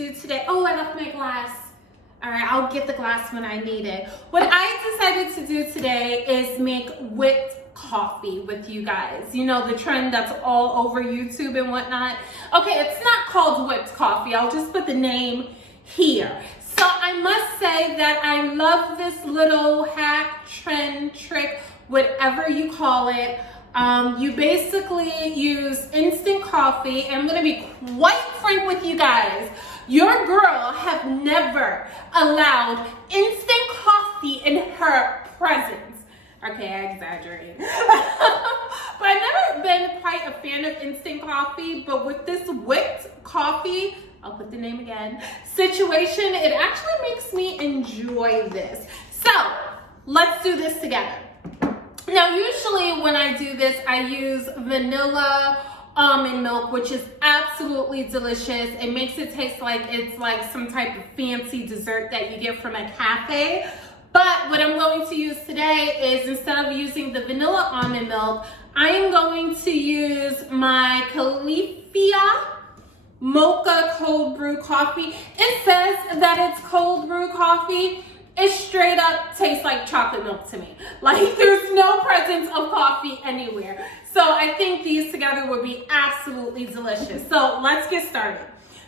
do today, oh, I left my glass. All right, I'll get the glass when I need it. What I decided to do today is make whipped coffee with you guys. You know, the trend that's all over YouTube and whatnot. Okay, it's not called whipped coffee. I'll just put the name here. So I must say that I love this little hack, trend, trick, whatever you call it. You basically use instant coffee, and I'm gonna be quite frank with you guys. Your girl have never allowed instant coffee in her presence. Okay, I exaggerate. But I've never been quite a fan of instant coffee, but with this whipped coffee, I'll put the name again, situation, it actually makes me enjoy this. So, let's do this together. Now, usually when I do this, I use vanilla almond milk, which is absolutely delicious. It makes it taste like it's like some type of fancy dessert that you get from a cafe. But what I'm going to use today is, instead of using the vanilla almond milk, I am going to use my Califia Mocha cold brew coffee. It says that it's cold brew coffee. It straight up tastes like chocolate milk to me. Like, there's no presence of coffee anywhere. So I think these together would be absolutely delicious. So let's get started.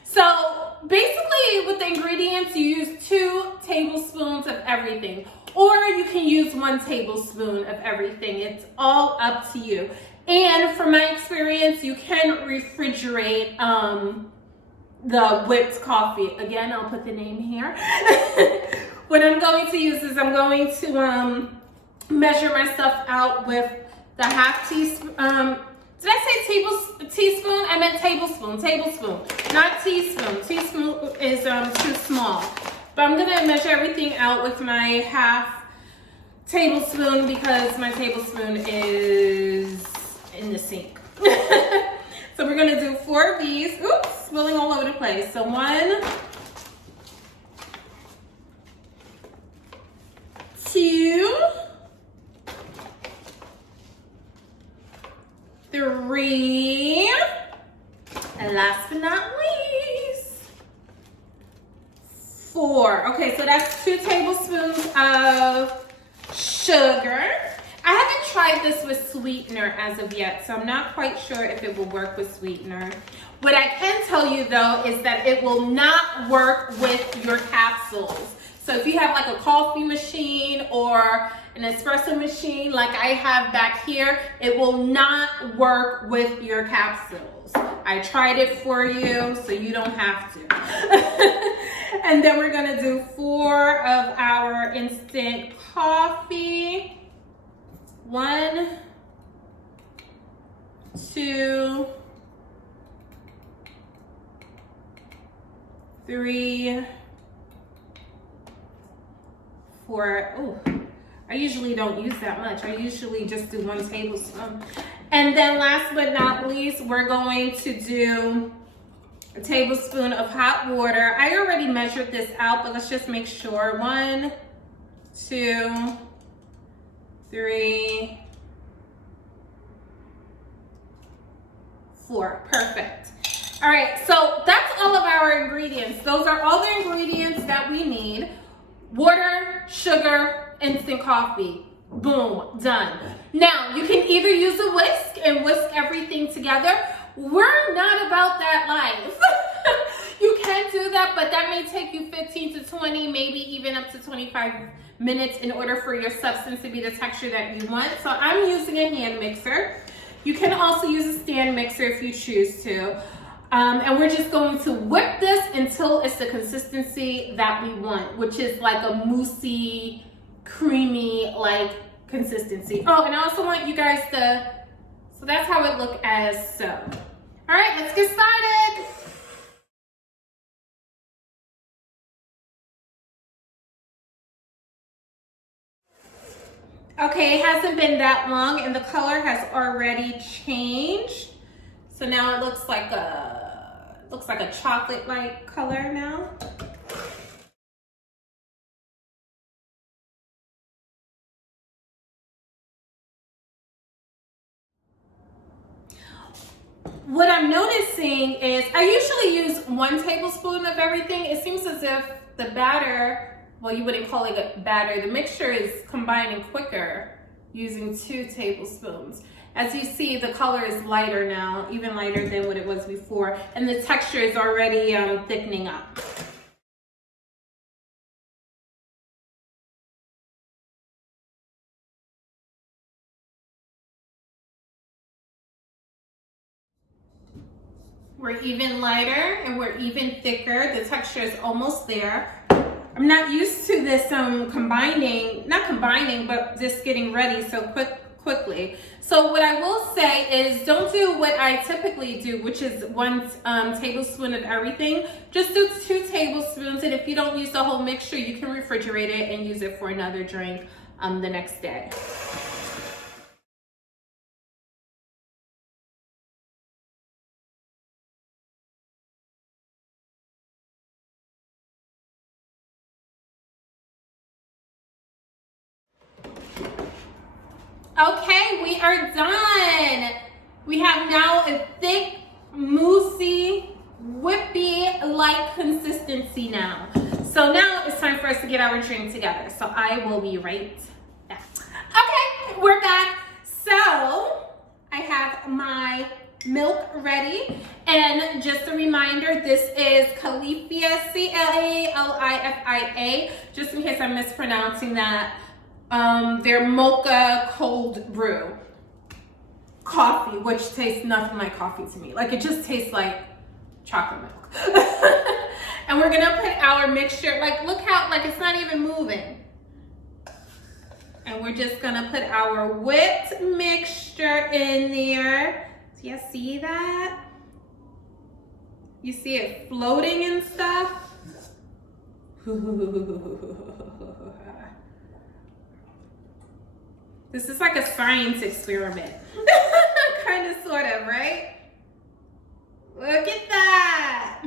So basically with the ingredients, you use 2 tablespoons of everything, or you can use 1 tablespoon of everything. It's all up to you. And from my experience, you can refrigerate the whipped coffee. Again, I'll put the name here. What I'm going to use is I'm going to measure my stuff out with the half teaspoon. Did I say teaspoon? I meant tablespoon. Tablespoon, not teaspoon. Teaspoon is too small. But I'm gonna measure everything out with my half tablespoon because my tablespoon is in the sink. So we're gonna do 4 of these. Oops, spilling all over the place. So 1, 2, 3, and last but not least, 4. Okay, so that's 2 tablespoons of sugar. I haven't tried this with sweetener as of yet, so I'm not quite sure if it will work with sweetener. What I can tell you though is that it will not work with your capsules. So if you have like a coffee machine or an espresso machine like I have back here, it will not work with your capsules. I tried it for you, so you don't have to. And then we're gonna do 4 of our instant coffee. 1, 2, 3, 4. Oh, I usually don't use that much. I usually just do 1 tablespoon. And then last but not least, we're going to do a tablespoon of hot water. I already measured this out, but let's just make sure. 1, 2, 3, 4. Perfect. All right, so that's all of our ingredients. Those are all the ingredients that we need. Water, sugar, instant coffee. Boom, done. Now, you can either use a whisk and whisk everything together. We're not about that life. You can do that, but that may take you 15 to 20, maybe even up to 25 minutes in order for your substance to be the texture that you want. So I'm using a hand mixer. You can also use a stand mixer if you choose to. And we're just going to whip this until it's the consistency that we want, which is like a moussey, creamy like consistency. Oh, and I also want you guys to, so that's how it look as so. All right, let's get started. Okay, it hasn't been that long and the color has already changed. So now it looks like a chocolate-like color now. what I'm noticing is I usually use 1 tablespoon of everything. It seems as if the batter, well, you wouldn't call it a batter, the mixture is combining quicker using 2 tablespoons. As you see, the color is lighter now, even lighter than what it was before, and the texture is already thickening up. We're even lighter and we're even thicker. The texture is almost there. I'm not used to this not combining, but just getting ready so quickly. So what I will say is don't do what I typically do, which is 1 tablespoon of everything. Just do 2 tablespoons, and if you don't use the whole mixture, you can refrigerate it and use it for another drink the next day. Okay, we are done. We have now a thick, moussey, whippy-like consistency now. So now it's time for us to get our drink together. So I will be right back. Okay, we're back. So I have my milk ready. And just a reminder, this is Califia, Califia, just in case I'm mispronouncing that. Their Mocha cold brew coffee, which tastes nothing like coffee to me. Like, it just tastes like chocolate milk. And we're gonna put our mixture, like, look how, like, it's not even moving. And we're just gonna put our whipped mixture in there. Do you see that? You see it floating and stuff? This is like a science experiment. Kind of, sort of, right? Look at that.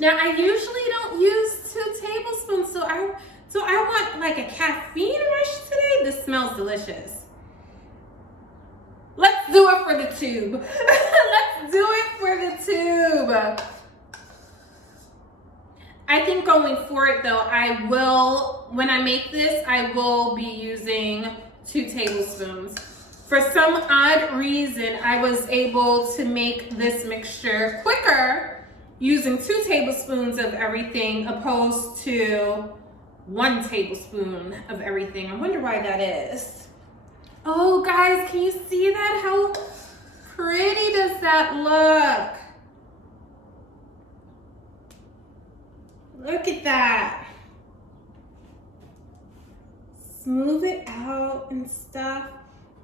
Now, I usually don't use 2 tablespoons, so I want like a caffeine rush today. This smells delicious. Let's do it for the tube. Let's do it for the tube. I think going forward though, when I make this, I will be using 2 tablespoons. For some odd reason, I was able to make this mixture quicker using 2 tablespoons of everything opposed to 1 tablespoon of everything. I wonder why that is. Oh guys, can you see that? How pretty does that look? Look at that. Smooth it out and stuff.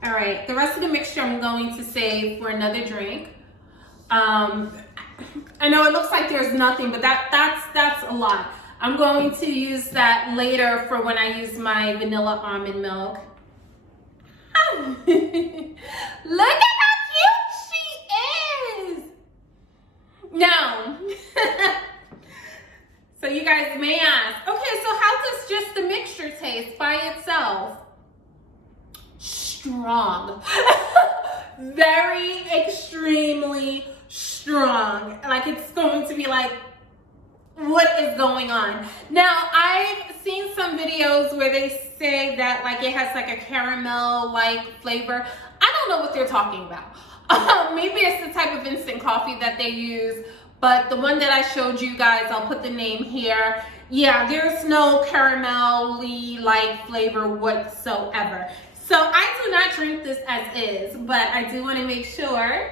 All right, the rest of the mixture I'm going to save for another drink. I know it looks like there's nothing, but that's a lot. I'm going to use that later for when I use my vanilla almond milk. Look at how cute she is. Now, so you guys may ask, okay, so how does just the mixture taste by itself? Strong. Very extremely strong. Like, it's going to be like, what is going on? Now, I've seen some videos where they say that like it has like a caramel-like flavor. I don't know what they're talking about. Maybe it's the type of instant coffee that they use, but the one that I showed you guys, I'll put the name here. Yeah, there's no caramel-y like flavor whatsoever. So I do not drink this as is, but I do want to make sure,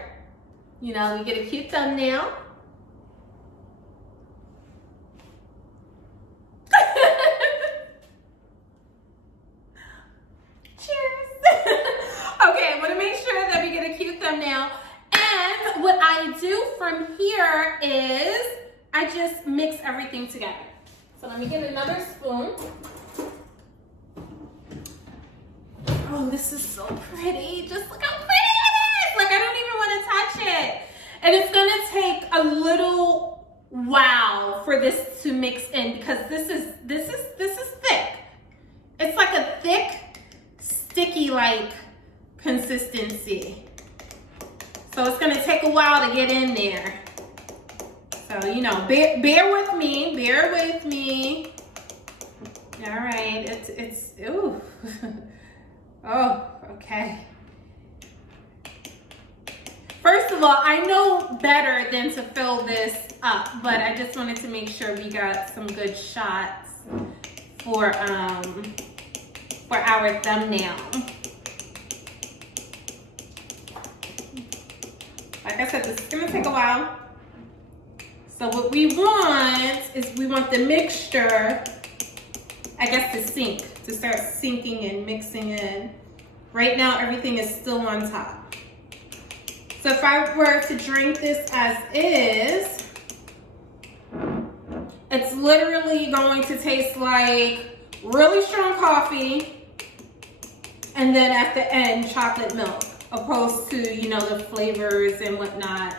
you know, we get a cute thumbnail. Cheers. Okay, I want to make sure that we get a cute thumbnail. And what I do from here is I just mix everything together. So let me get another spoon. Oh, this is so pretty. Just look how pretty it is. Like, I don't even want to touch it. And it's going to take a little while for this to mix in because this is thick. It's like a thick, sticky like consistency. So it's gonna take a while to get in there. So, you know, bear with me, bear with me. All right, it's ooh. Oh, okay. First of all, I know better than to fill this up, but I just wanted to make sure we got some good shots for our thumbnail. Like I said, this is gonna take a while. So what we want is we want the mixture, I guess, to sink, to start sinking and mixing in. Right now, everything is still on top. So if I were to drink this as is, it's literally going to taste like really strong coffee and then at the end, chocolate milk, opposed to, you know, the flavors and whatnot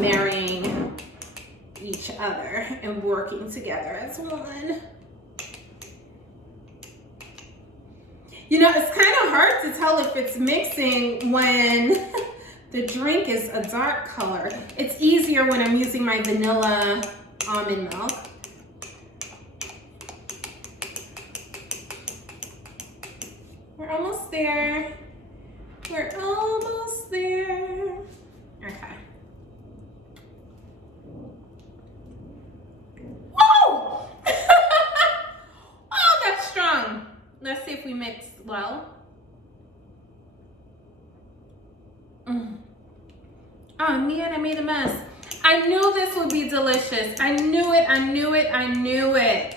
marrying each other and working together as one. You know, it's kind of hard to tell if it's mixing when the drink is a dark color. It's easier when I'm using my vanilla almond milk. We're almost there. We're almost there. Okay. Whoa! Oh, that's strong. Let's see if we mix well. Oh man, I made a mess. I knew this would be delicious. I knew it, I knew it, I knew it.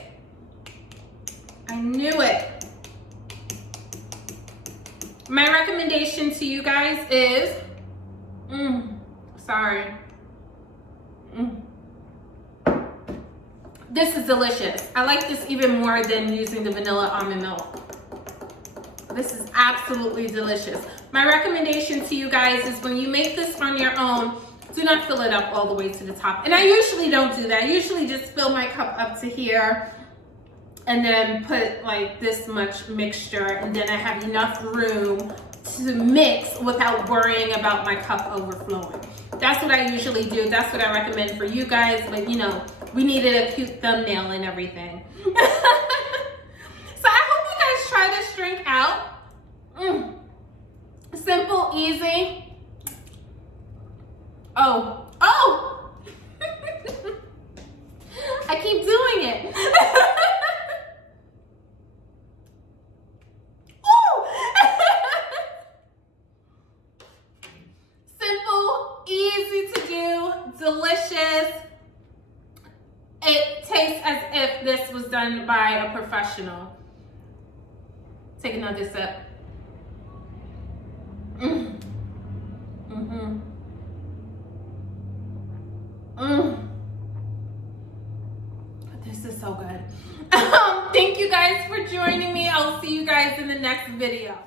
I knew it. My recommendation to you guys is, this is delicious. I like this even more than using the vanilla almond milk. This is absolutely delicious. My recommendation to you guys is when you make this on your own, do not fill it up all the way to the top. And I usually don't do that. I usually just fill my cup up to here and then put like this much mixture, and then I have enough room to mix without worrying about my cup overflowing. That's what I usually do. That's what I recommend for you guys, but you know, we needed a cute thumbnail and everything. So I hope you guys try this drink out. Simple, easy. Oh. I keep doing it. Simple, easy to do, delicious. It tastes as if this was done by a professional. Take another sip. This is so good. Thank you guys for joining me. I'll see you guys in the next video.